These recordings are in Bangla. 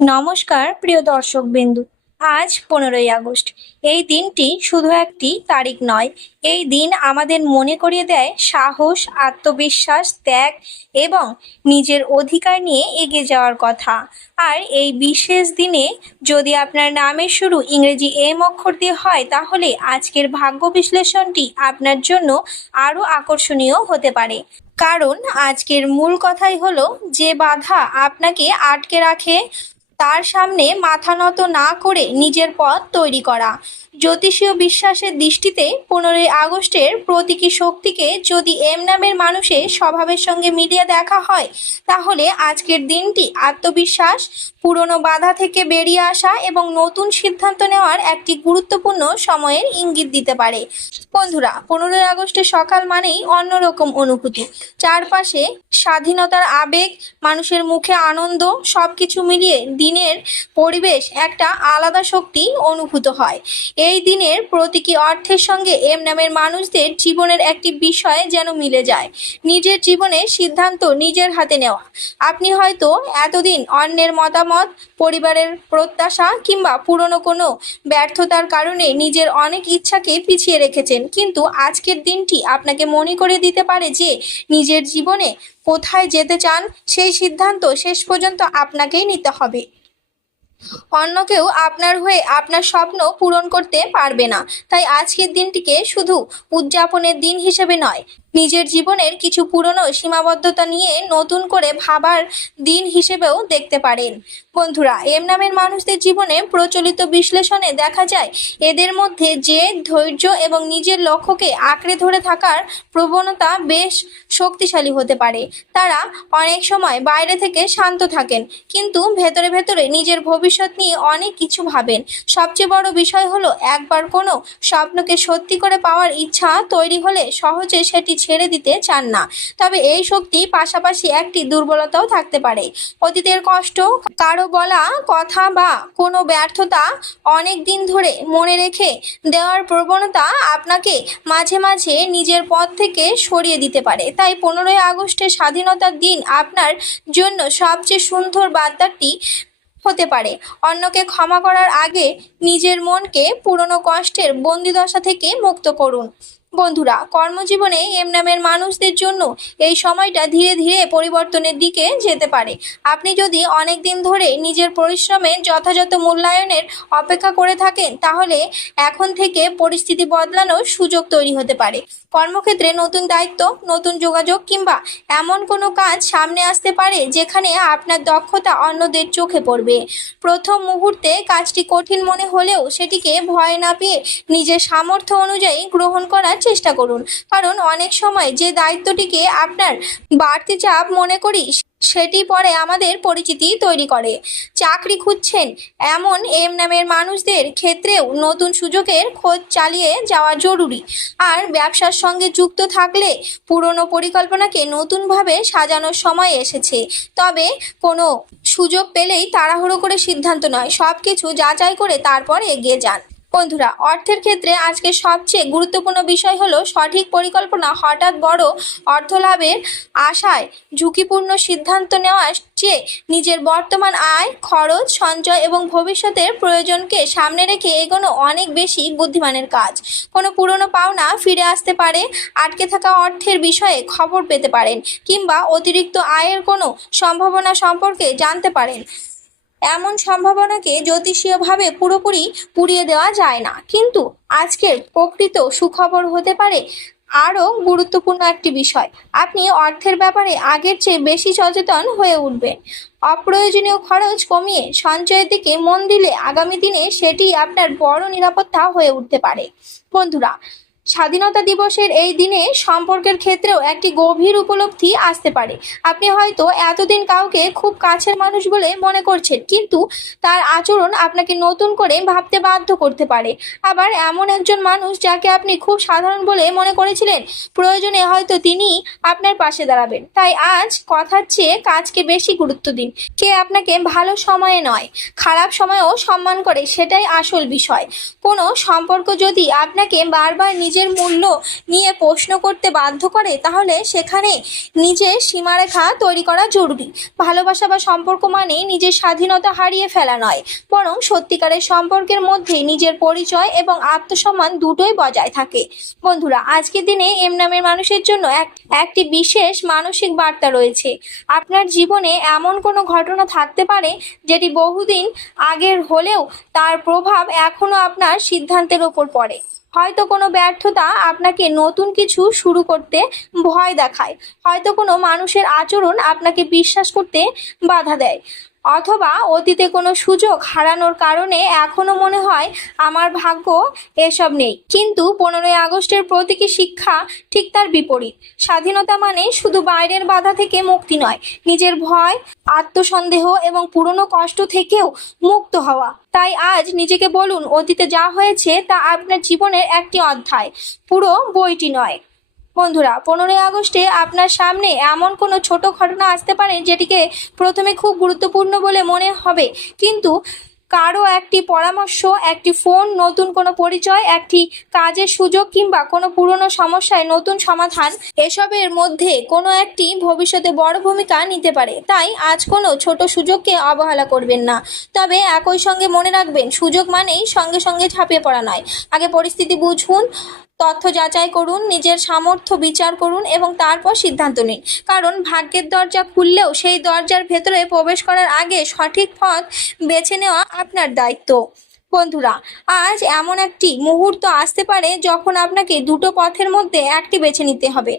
নমস্কার প্রিয় দর্শকবৃন্দু। আজ 15ই আগস্ট। এই দিনটি শুধু একটি তারিখ নয়, এই দিন আমাদের মনে করিয়ে দেয় সাহস, আত্মবিশ্বাস, ত্যাগ এবং নিজের অধিকার নিয়ে এগিয়ে যাওয়ার কথা। আর এই বিশেষ দিনে যদি আপনার নামের শুরু ইংরেজি এম অক্ষর দিয়ে হয়, তাহলে আজকের ভাগ্য বিশ্লেষণটি আপনার জন্য আরও আকর্ষণীয় হতে পারে। কারণ আজকের মূল কথাই হলো, যে বাধা আপনাকে আটকে রাখে তার সামনে মাথা নত না করে নিজের পথ তৈরি করা। জ্যোতিষীয় বিশ্বাসের দৃষ্টিতে 15ই আগস্টের প্রতীকী শক্তিকে যদি এম নামের মানুষের স্বভাবের সঙ্গে মিলিয়ে দেখা হয়, তাহলে আজকের দিনটি আত্মবিশ্বাস, পুরনো বাধা থেকে বেরিয়ে আসা এবং নতুন সিদ্ধান্ত নেওয়ার একটি গুরুত্বপূর্ণ সময়ের ইঙ্গিত দিতে পারে। বন্ধুরা, 15ই আগস্টের সকাল মানেই অন্যরকম অনুভূতি। চারপাশে স্বাধীনতার আবেগ, মানুষের মুখে আনন্দ, সবকিছু মিলিয়ে দিনের পরিবেশ একটা আলাদা শক্তি অনুভূত হয়। এই দিনের প্রতীকী অর্থের সঙ্গে এম নামের মানুষদের জীবনের একটি বিষয় যেন মিলে যায়, নিজের জীবনের সিদ্ধান্ত নিজের হাতে নেওয়া। আপনি হয়তো এতদিন অন্যের মতামত, পরিবারের প্রত্যাশা কিংবা পুরনো কোনো ব্যর্থতার কারণে নিজের অনেক ইচ্ছাকে পিছিয়ে রেখেছেন, কিন্তু আজকের দিনটি আপনাকে মনে করে দিতে পারে যে নিজের জীবনে কোথায় যেতে চান সেই সিদ্ধান্ত শেষ পর্যন্ত আপনাকেই নিতে হবে। অন্য কেউ আপনার হয়ে আপনার স্বপ্ন পূরণ করতে পারবে না। তাই আজকের দিনটিকে শুধু উদযাপনের দিন হিসেবে নয়, নিজের জীবনের কিছু পুরনো সীমাবদ্ধতা নিয়ে নতুন করে ভাবার দিন হিসেবেও দেখতে পারেন। বন্ধুরা, এম নামের মানুষদের জীবনে প্রচলিত বিশ্লেষণে দেখা যায়, এদের মধ্যে জেদ, ধৈর্য এবং নিজের লক্ষ্যকে আঁকড়ে ধরে থাকার প্রবণতা বেশ শক্তিশালী হতে পারে। তারা অনেক সময় বাইরে থেকে শান্ত থাকেন, কিন্তু ভেতরে ভেতরে নিজের ভবিষ্যৎ নিয়ে অনেক কিছু ভাবেন। সবচেয়ে বড় বিষয় হলো, একবার কোনো স্বপ্নকে সত্যি করে পাওয়ার ইচ্ছা তৈরি হলে সহজে সেটি ছেড়ে দিতে চান না। তবে এই শক্তি পাশাপাশি একটি দুর্বলতাও থাকতে পারে। অতীতের কষ্ট, কারো বলা কথা বা কোনো ব্যর্থতা অনেক দিন ধরে মনে রেখে দেওয়ার প্রবণতা আপনাকে মাঝে মাঝে নিজের পথ থেকে সরিয়ে দিতে পারে। তাই 15ই আগস্টের স্বাধীনতার দিন আপনার জন্য সবচেয়ে সুন্দর বার্তাটি হতে পারে, অন্যকে ক্ষমা করার আগে নিজের মনকে পুরনো কষ্টের বন্দিদশা থেকে মুক্ত করুন। বন্ধুরা, কর্মজীবনে এম নামের মানুষদের জন্য এই সময়টা ধীরে ধীরে পরিবর্তনের দিকে যেতে পারে। আপনি যদি অনেক দিন ধরে নিজের পরিশ্রমের যথাযথ মূল্যায়নের অপেক্ষা করে থাকেন, তাহলে এখন থেকে পরিস্থিতি বদলানোর সুযোগ তৈরি হতে পারে। কর্মক্ষেত্রে নতুন দায়িত্ব, নতুন যোগাযোগ কিংবা এমন কোনো কাজ সামনে আসতে পারে যেখানে আপনার দক্ষতা অন্যদের চোখে পড়বে। প্রথম মুহূর্তে কাজটি কঠিন মনে হলেও সেটিকে ভয় না পেয়ে নিজের সামর্থ্য অনুযায়ী গ্রহণ করার চেষ্টা করুন। কারণ অনেক সময় যে দায়িত্বটিকে আপনার বাড়তি চাপ মনে করি, সেটি পরে আমাদের পরিচিতি তৈরি করে। চাকরি খুঁজছেন এমন এম নামের মানুষদের ক্ষেত্রেও নতুন সুযোগের খোঁজ চালিয়ে যাওয়া জরুরি। আর ব্যবসার সঙ্গে যুক্ত থাকলে পুরনো পরিকল্পনাকে নতুনভাবে সাজানোর সময় এসেছে। তবে কোনো সুযোগ পেলেই তাড়াহুড়ো করে সিদ্ধান্ত নয়, সব কিছু যাচাই করে তারপর এগিয়ে যান। বন্ধুরা, অর্থের ক্ষেত্রে আজকে সবচেয়ে গুরুত্বপূর্ণ বিষয় হলো সঠিক পরিকল্পনা। হঠাৎ বড় অর্থ লাভের আশায় ঝুঁকিপূর্ণ সিদ্ধান্ত নেওয়ার চেয়ে নিজের বর্তমান আয়, খরচ, সঞ্চয় এবং ভবিষ্যতের প্রয়োজনকে সামনে রেখে এগোনো অনেক বেশি বুদ্ধিমানের কাজ। কোনো পুরনো পাওনা ফিরে আসতে পারে, আটকে থাকা অর্থের বিষয়ে খবর পেতে পারেন কিংবা অতিরিক্ত আয়ের কোনো সম্ভাবনা সম্পর্কে জানতে পারেন। এমন সম্ভাবনাকে জ্যোতিষীয়ভাবে পুরোপুরি উড়িয়ে দেওয়া যায় না, কিন্তু আজকের প্রকৃত সুখবর হতে পারে আরও গুরুত্বপূর্ণ একটি বিষয়। আপনি অর্থের ব্যাপারে আগের চেয়ে বেশি সচেতন হয়ে উঠবেন। অপ্রয়োজনীয় খরচ কমিয়ে সঞ্চয়ের দিকে মন দিলে আগামী দিনে সেটি আপনার বড় নিরাপত্তা হয়ে উঠতে পারে। বন্ধুরা, স্বাধীনতা দিবসের এই দিনে সম্পর্কের ক্ষেত্রেও একটি গভীর উপলব্ধি আসতে পারে। আপনি হয়তো এতদিন কাউকে খুব কাছের মানুষ বলে মনে করছেন, কিন্তু তার আচরণ আপনাকে নতুন করে ভাবতে বাধ্য করতে পারে। আবার এমন একজন মানুষ যাকে আপনি খুব সাধারণ বলে মনে করেছিলেন, প্রয়োজনে হয়তো তিনি আপনার পাশে দাঁড়াবেন। তাই আজ কথার চেয়ে কাজকে বেশি গুরুত্ব দিন। কে আপনাকে ভালো সময়ে নয়, খারাপ সময়েও সম্মান করে, সেটাই আসল বিষয়। কোনো সম্পর্ক যদি আপনাকে বারবার নিজের মূল্য নিয়ে প্রশ্ন করতে বাধ্য করে, তাহলে সেখানে নিজের সীমারেখা তৈরি করা জরুরি। ভালোবাসা বা সম্পর্ক মানে নিজের স্বাধীনতা হারিয়ে ফেলা নয়, বরং সত্যিকারের সম্পর্কের মধ্যে নিজের পরিচয় এবং আত্মসম্মান দুটোই বজায় থাকে। বন্ধুরা, আজকের দিনে এম নামের মানুষের জন্য একটি বিশেষ মানসিক বার্তা রয়েছে। আপনার জীবনে এমন কোনো ঘটনা থাকতে পারে যেটি বহুদিন আগের হলেও তার প্রভাব এখনো আপনার সিদ্ধান্তের ওপর পড়ে। হয়তো কোনো ব্যর্থতা আপনাকে নতুন কিছু শুরু করতে ভয় দেখায়, হয়তো কোনো মানুষের আচরণ আপনাকে বিশ্বাস করতে বাধা দেয়, অথবা অতীতে কোনো সুযোগ হারানোর কারণে এখনো মনে হয় আমার ভাগ্য এসব নেই। কিন্তু 15ই আগস্টের প্রতীকী শিক্ষা ঠিক তার বিপরীত। স্বাধীনতা মানে শুধু বাইরের বাধা থেকে মুক্তি নয়, নিজের ভয়, আত্মসন্দেহ এবং পুরনো কষ্ট থেকেও মুক্ত হওয়া। তাই আজ নিজেকে বলুন, অতীতে যা হয়েছে তা আপনার জীবনের একটি অধ্যায়, পুরো বইটি নয়। বন্ধুরা, 15ই আগস্টে আপনার সামনে এমন কোনো ছোট ঘটনা আসতে পারে যেটিকে প্রথমে খুব গুরুত্বপূর্ণ বলে মনে হবে, কিন্তু কারো একটি পরামর্শ, একটি ফোন, নতুন কোনো পরিচয়, একটি কাজের সুযোগ কিংবা কোনো পুরনো সমস্যায় নতুন সমাধান, এসবের মধ্যে কোনো একটি ভবিষ্যতে বড় ভূমিকা নিতে পারে। তাই আজ কোনো ছোট সুযোগকে অবহেলা করবেন না। তবে একই সঙ্গে মনে রাখবেন, সুযোগ মানেই সঙ্গে সঙ্গে ঝাঁপিয়ে পড়া নয়। আগে পরিস্থিতি বুঝুন, তথ্য যাচাই করুন, নিজের সামর্থ্য বিচার করুন এবং তারপর সিদ্ধান্ত নিন। কারণ ভাগ্যের দরজা খুললেও সেই দরজার ভেতরে প্রবেশ করার আগে সঠিক পথ বেছে নেওয়া আপনার দায়িত্ব। বন্ধুরা, আজ এমন একটি মুহূর্ত আসতে পারে যখন আপনাকে দুটো পথের মধ্যে একটি বেছে নিতে হবে।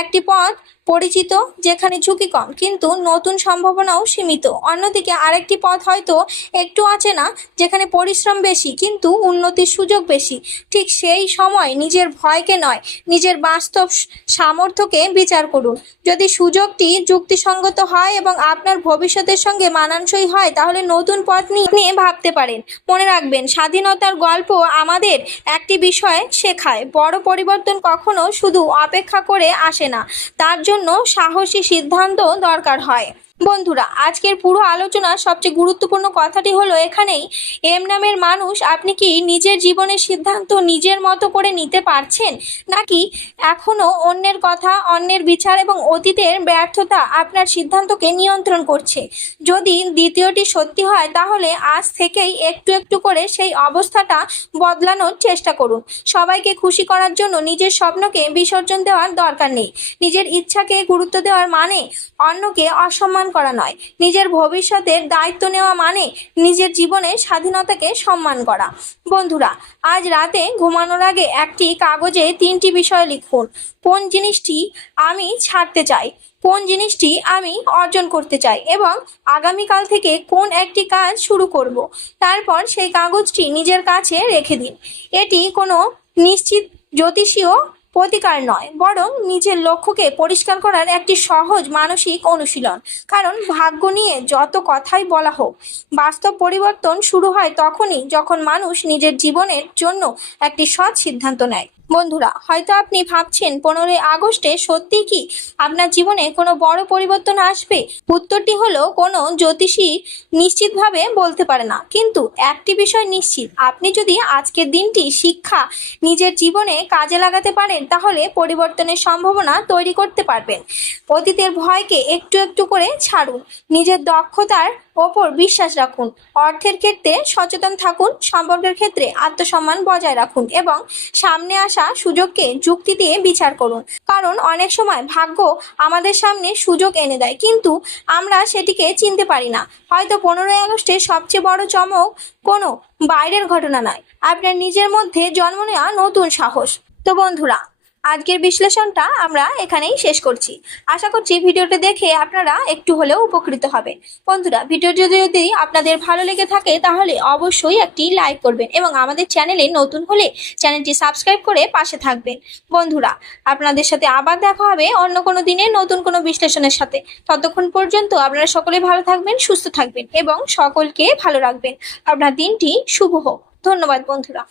একটি পথ পরিচিত, যেখানে ঝুঁকি কম কিন্তু নতুন সম্ভাবনাও সীমিত। অন্যদিকে আরেকটি পথ হয়তো একটু অচেনা, যেখানে পরিশ্রম বেশি কিন্তু উন্নতির সুযোগ বেশি। ঠিক সেই সময় নিজের ভয়কে নয়, নিজের বাস্তব সামর্থ্যকে বিচার করুন। যদি সুযোগটি যুক্তিসঙ্গত হয় এবং আপনার ভবিষ্যতের সঙ্গে মানানসই হয়, তাহলে নতুন পথ নিয়ে ভাবতে পারেন। মনে রাখবেন, স্বাধীনতার গল্প আমাদের একটি বিষয় শেখায়, বড় পরিবর্তন কখনো শুধু অপেক্ষা করে আসে না, তার জন্য সাহসী সিদ্ধান্ত দরকার হয়। বন্ধুরা, আজকের পুরো আলোচনার সবচেয়ে গুরুত্বপূর্ণ কথাটি হলো এখানেই, এম নামের মানুষ, আপনি কি নিজের জীবনের সিদ্ধান্ত নিজের মতো করে নিতে পারছেন, নাকি এখনো অন্যের কথা, অন্যের বিচার এবং অতীতের ব্যর্থতা আপনার সিদ্ধান্তকে নিয়ন্ত্রণ করছে? যদি দ্বিতীয়টি সত্যি হয়, তাহলে আজ থেকেই একটু একটু করে সেই অবস্থাটা বদলানোর চেষ্টা করুন। সবাইকে খুশি করার জন্য নিজের স্বপ্নকে বিসর্জন দেওয়ার দরকার নেই। নিজের ইচ্ছাকে গুরুত্ব দেওয়ার মানে অন্যকে অসম্মান করা নয়। নিজের ভবিষ্যতের দায়িত্ব নেওয়া মানে নিজের জীবনের স্বাধীনতাকে সম্মান করা। বন্ধুরা, আজ রাতে ঘুমানোর আগে একটি কাগজে 3টি বিষয় লিখুন। কোন জিনিসটি আমি ছাড়তে চাই, কোন জিনিসটি আমি অর্জন করতে চাই এবং আগামীকাল থেকে কোন একটি কাজ শুরু করব। তারপর সেই কাগজটি নিজের কাছে রেখে দিন। এটি কোনো নিশ্চিত জ্যোতিষীয় প্রতিকার নয়, বরং নিজের লক্ষ্যকে পরিষ্কার করার একটি সহজ মানসিক অনুশীলন। কারণ ভাগ্য নিয়ে যত কথাই বলা হোক, বাস্তব পরিবর্তন শুরু হয় তখনই যখন মানুষ নিজের জীবনের জন্য একটি সৎ সিদ্ধান্ত নেয়। বন্ধুরা, হয়তো আপনি ভাবছেন 15ই আগস্টে সত্যি কি আপনার জীবনে কোনো বড় পরিবর্তন আসবে? উত্তরটি হলো, কোনো জ্যোতিষী নিশ্চিতভাবে বলতে পারে না, কিন্তু একটি বিষয় নিশ্চিত, আপনি যদি আজকের দিনটি শিক্ষা নিজের জীবনে কাজে লাগাতে পারেন, তাহলে পরিবর্তনের সম্ভাবনা তৈরি করতে পারবেন। অতীতের ভয়কে একটু একটু করে ছাড়ুন, নিজের দক্ষতার ওপর বিশ্বাস রাখুন, অর্থের ক্ষেত্রে সচেতন থাকুন, সম্পর্কের ক্ষেত্রে আত্মসম্মান বজায় রাখুন এবং সামনে আসা সুযোগকে যুক্তি দিয়ে বিচার করুন। কারণ অনেক সময় ভাগ্য আমাদের সামনে সুযোগ এনে দেয়, কিন্তু আমরা সেটিকে চিনতে পারি না। হয়তো 15ই আগস্টের সবচেয়ে বড় চমক কোনো বাইরের ঘটনা নয়, আপনার নিজের মধ্যে জন্ম নেওয়া নতুন সাহস। তো বন্ধুরা, আজকের বিশ্লেষণটা আমরা এখানেই শেষ করছি। আশা করছি ভিডিওটি দেখে আপনারা একটু হলেও উপকৃত হবেন। বন্ধুরা, ভিডিওটি যদি আপনাদের ভালো লেগে থাকে তাহলে অবশ্যই একটি লাইক করবেন এবং আমাদের চ্যানেলে নতুন হলে চ্যানেলটি সাবস্ক্রাইব করে পাশে থাকবেন। বন্ধুরা, আপনাদের সাথে আবার দেখা হবে অন্য কোনো দিনে নতুন কোনো বিশ্লেষণের সাথে। ততক্ষণ পর্যন্ত আপনারা সকলে ভালো থাকবেন, সুস্থ থাকবেন এবং সকলকে ভালো রাখবেন। আপনার দিনটি শুভ হোক। ধন্যবাদ বন্ধুরা।